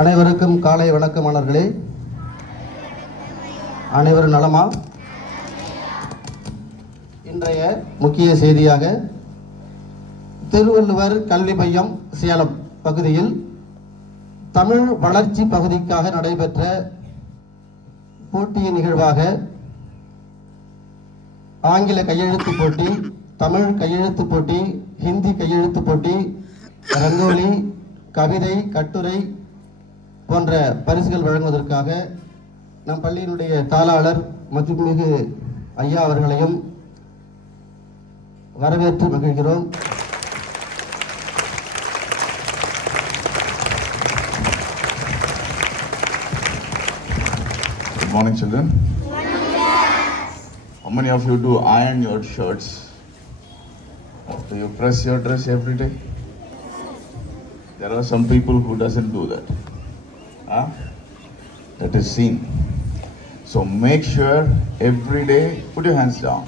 அனைவருக்கும் காலை வணக்கம் மாணவர்களே. அனைவரும் நலமா? இன்றைய முக்கிய செய்தியாக திருவள்ளுவர் கல்வி மையம் சேலம் பகுதியில் தமிழ் வளர்ச்சி பகுதிக்காக நடைபெற்ற போட்டியின் நிகழ்வாக ஆங்கில கையெழுத்து போட்டி, தமிழ் கையெழுத்து போட்டி, ஹிந்தி கையெழுத்து போட்டி, ரங்கோலி, கவிதை, கட்டுரை போன்ற பரிசுகள் வழங்குவதற்காக நம் பள்ளியினுடைய தாளாளர் மதிப்புமிகு ஐயா அவர்களையும் வரவேற்று மகிழ்கிறோம். Good morning, children. How many of you do iron your shirts? Do you press your dress every day? There are some people who doesn't do that. That is seen. So make sure every day, put your hands down.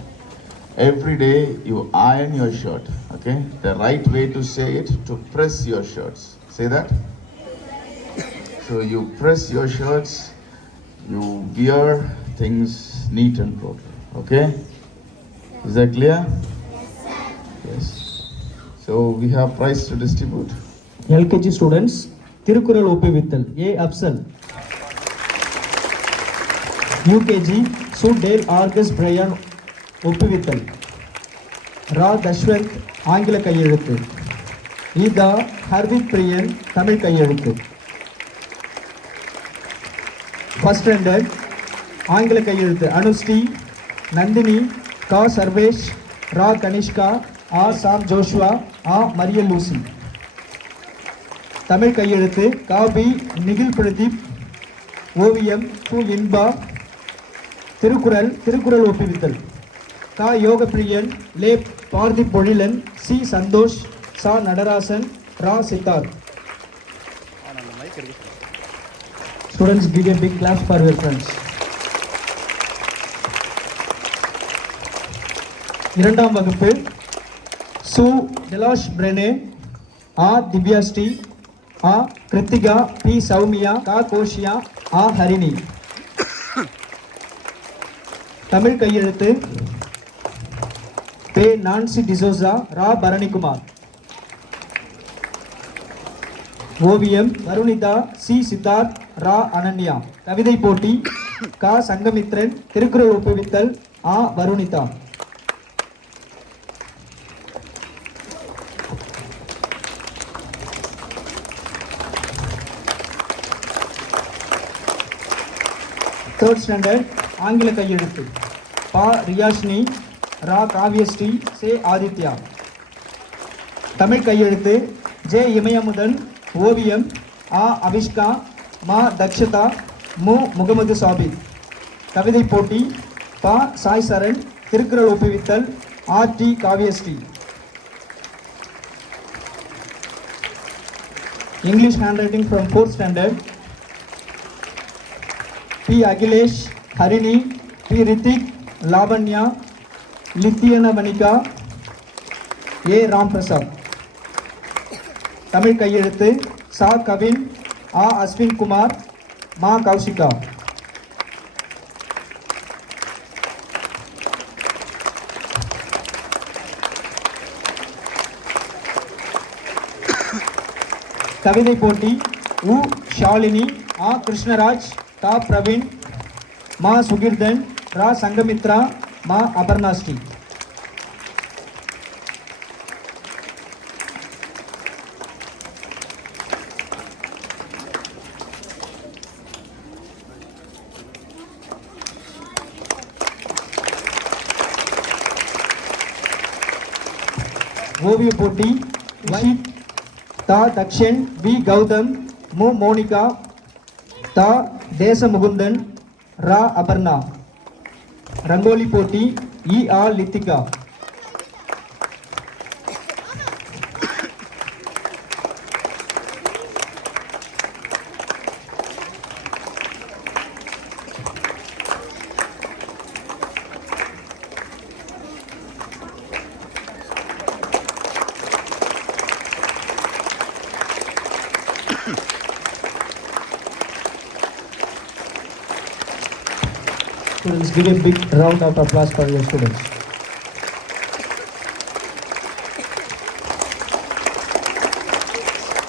Every day you iron your shirt. Okay? The right way to say it, to press your shirts. Say that. So you press your shirts, you wear things neat and proper. Okay? Is that clear? Yes. So we have prize to distribute. LKG students, Tirukural ஒப்புவித்தல் A. Afsal. UKG சுடேல் Argus Brian ஒப்புவித்தல். ரா தஷ்வந்த் ஆங்கில கையெழுத்து. ஈதா ஹர்வித் பிரியன் தமிழ் கையெழுத்து. First standard ஆங்கில கையெழுத்து அனுஸ்ரீ, நந்தினி, கா சர்வேஷ், ரா கனிஷ்கா, ஆ சாம் ஜோஷுவா, ஆ மரியல் லூசி. தமிழ் கையெழுத்து காபி நிகில் பிரதீப், ஓவியம் கு இன்பா. திருக்குறள் ஒப்புவித்தல் கா யோகப்பிரியன், லே பார்த்திப் பொழிலன், சி சந்தோஷ், சா நடராசன், ரா Siddharth. Students, give a big clap for your friends. இரண்டாம் வகுப்பு சு டெலாஷ் பிரெனே, ஆ திவ்யாஸ்ரீ, ஆ கிருத்திகா, பி சௌமியா, கா கோஷியா, ஆ ஹரிணி. தமிழ் கையெழுத்து பே நான்சி டிசோசா, ரா பரணிக்குமார். ஓவியம் வருணிதா, சி சித்தார்த், ரா அனன்யா. கவிதை போட்டி கா சங்கமித்ரன், திருக்குறள் ஒப்புவித்தல் ஆ வருணிதா. தேர்ட் ஸ்டாண்டர்ட் ஆங்கில கையெழுத்து பா ரியாஷ்னி, ரா காவியஸ்ரீ, சே ஆதித்யா. தமிழ் கையெழுத்து ஜே இமயமுதன். ஓவியம் ஆ அபிஷ்கா, மா தக்ஷதா, மு முகமது சாபித். கவிதை போட்டி பா சாய் சரண், திருக்குறள் ஒப்புவித்தல் ஆ D Kaviyashree. English hand writing from fourth standard B Akhilesh, Harini, B Rithik, Lavanya, Lithiyana Vanika, A Ram Prasad. Tamil கையெழுத்து சா கவின், ஆ அஸ்வின் குமார், மா கௌஷிகா. கவிதை போட்டி உ ஷாலினி, ஆ கிருஷ்ணராஜ், கா பிரவீன், மா சுகிர்தன், ரா சங்கமித்ரா, மா அபர்ணாஸ்ரீ. ஓவிய போட்டி வஹித், தா Dakshan, we Gautham, M Monica, தா தேசமுகுந்தன், ரா அபர்ணா. ரங்கோலி போட்டி இ ஆ Lithika. Students, give a big round of applause for your students.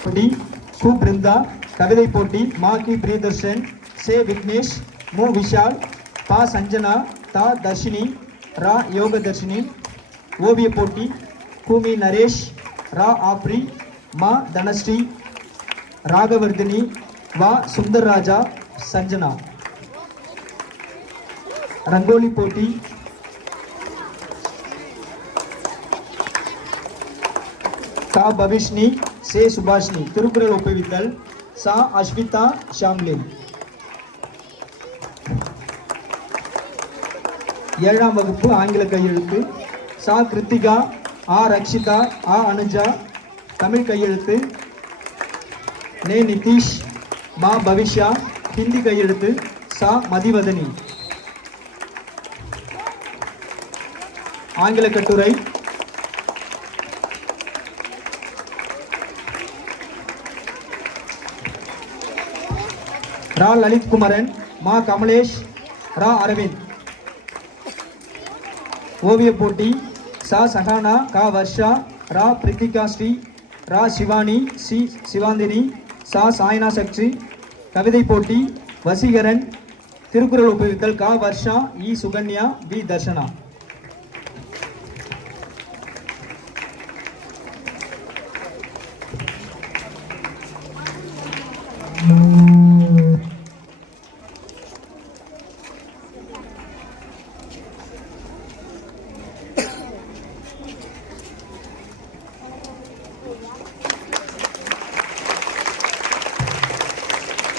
போட்டி கு பிருந்தா, கவிதை போட்டி மா கி பிரியதர்ஷன், சே விக்னேஷ், மு விஷால், பா சஞ்சனா, தா தர்ஷினி, ரா யோக தர்ஷினி. ஓவிய போட்டி கூமி நரேஷ், ரா ஆப்ரி, மா தனஸ்ரீ, ராகவர்தினி, வா சுந்தர் ராஜா, சஞ்சனா. ரங்கோலி போட்டி கா பவிஷ்னி, சே சுபாஷ்னி. திருக்குறள் ஒப்புவித்தல் சா அஸ்விதா ஷாம்லின். 7ஆம் வகுப்பு ஆங்கில கையெழுத்து சா கிருத்திகா, ஆ ரக்ஷிதா, ஆ அனுஜா. தமிழ் கையெழுத்து நே நிதிஷ், மா பவிஷ்யா. ஹிந்தி கையெழுத்து சா மதிவதனி. ஆங்கில கட்டுரை ரா லலித் குமரன், மா கமலேஷ், ரா அரவிந்த். ஓவிய போட்டி சா சஹானா, கா வர்ஷா, ரா பிரித்திகா ஸ்ரீ, ரா சிவானி, சி சிவாந்தினி, சா சாய்னா சக்தி. கவிதை போட்டி வசீகரன். திருக்குறள் ஒப்புவித்தல் கா வர்ஷா, இ Sukanya, V Dharshana.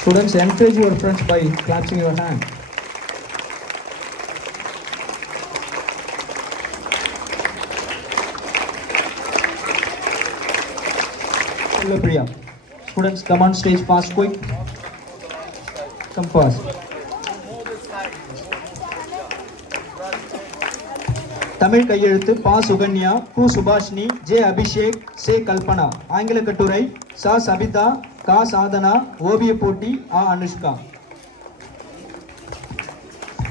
Students, encourage your friends by clapping your hand. Hello Priya. Students, come on stage fast, quick. Come fast. Tamil கையெழுத்து பா சுகன்யா, கு சுபாஷினி, ஜே அபிஷேக், சே கல்பனா. ஆங்கில கட்டுரை சா சபிதா, கா சாதனா. ஓவிய போட்டி ஆ அனுஷ்கா.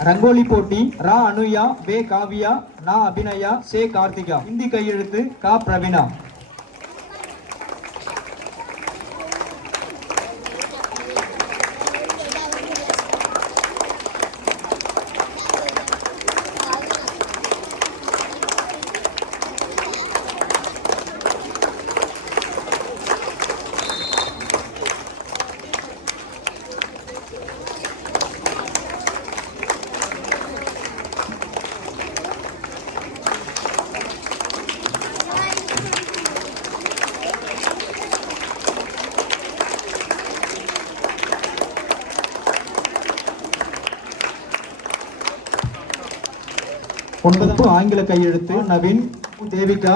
ரங்கோலி போட்டி ரா அனுயா, வே காவியா, நா அபிநயா, சே கார்த்திகா. ஹிந்தி கையெழுத்து கா பிரவீனா. ஒன்பது ஆங்கில கையெழுத்து நவீன், தேவிகா,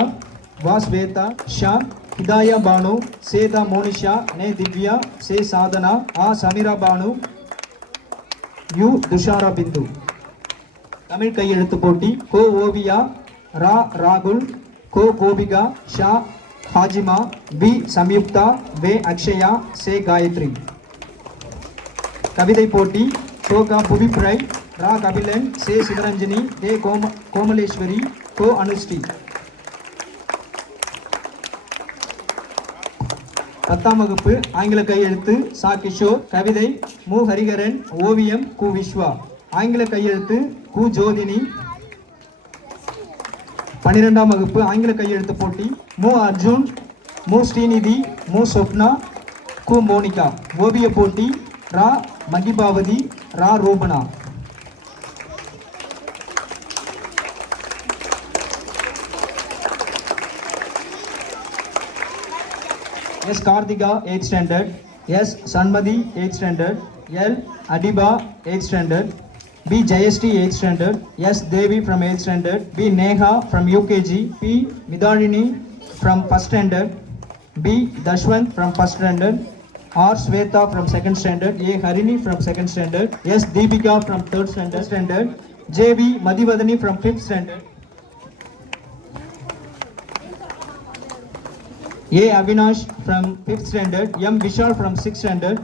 வா ஸ்வேதா, ஷா, ஹிதாயா பானு, சேதா மோனிஷா, நே திவ்யா, சே சாதனா, ஆ சமீரா பானு, யு துஷாரா பிந்து. தமிழ் கையெழுத்து போட்டி கோ ஓவியா, ரா ராகுல், கோ கோபிகா, ஷா ஹாஜிமா, பி சம்யுக்தா, வே அக்ஷயா, சே காயத்ரி. கவிதை போட்டி சோகா புவிப்ரை, ரா கபிலன், சே சிவரஞ்சனி, தே கோமலேஸ்வரி, கோ அனுஸ்ரீ. 10ஆம் வகுப்பு ஆங்கில கையெழுத்து சா கிஷோர். கவிதை மு ஹரிகரன். ஓவியம் கு விஸ்வா. ஆங்கில கையெழுத்து கு ஜோதினி. 12ஆம் வகுப்பு ஆங்கில கையெழுத்து போட்டி மு அர்ஜுன், மு ஸ்ரீநிதி, மு சொப்னா, கு மோனிகா. ஓவிய போட்டி ரா மகிபாவதி, ரா ரூபனா. S. Karthika, 8th standard. S. Sanmadi, 8th standard. L. Adiba, 8th standard. B. Jayashree, 8th standard. S. Devi from 8th standard. B. Neha from UKG. P. Midarini from 1st standard. B. Dashwant from 1st standard. R. Sweta from 2nd standard. A. Harini from 2nd standard. S. Deepika from 3rd standard. J. V. Madhivadani from 5th standard. A. Avinash from 5th standard. M. Vishal from 6th standard.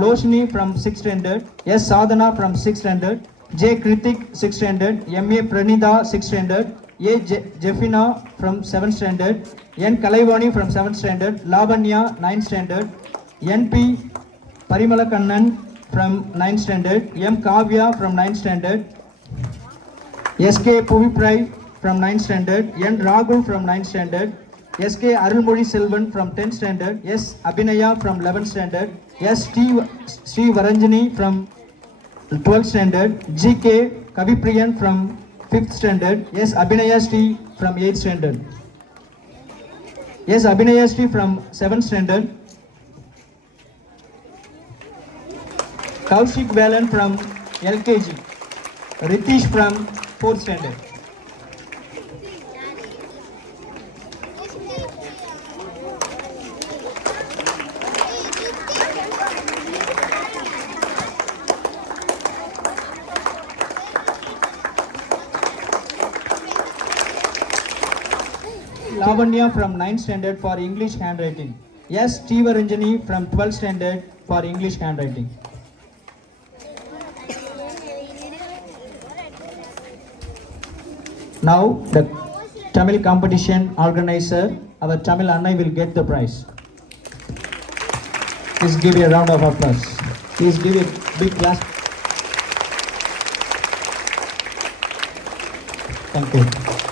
Loshni from 6th standard. S. Sadhana from 6th standard. J. Kritik 6th standard, M.A. Pranida 6th standard, A. Jeffina from 7th standard, N. Kalaivani from 7th standard, Lavanya 9th standard, N.P. Parimalakannan from 9th standard, M. Kavya from 9th standard, S.K. Puviprai from 9th standard, N. Ragul from 9th standard, S.K. Arulmozhi Selvan from 10th standard, S. Abhinaya from 11th standard, S. Sri Varanjani from 12th standard, G.K. Kavipriyan from 5th standard, S. Abhinaya Sri from 8th standard, S. Abhinaya Sri from 7th standard, Kaushik Velan from LKG, Ritish from 4th standard. Lavanya from 9th standard for English handwriting. S. Tivaranjani from 12th standard for English handwriting. Now the Tamil competition organizer, our Tamil Annai, will get the prize. Please give a round of applause. Please give a big clap. Thank you.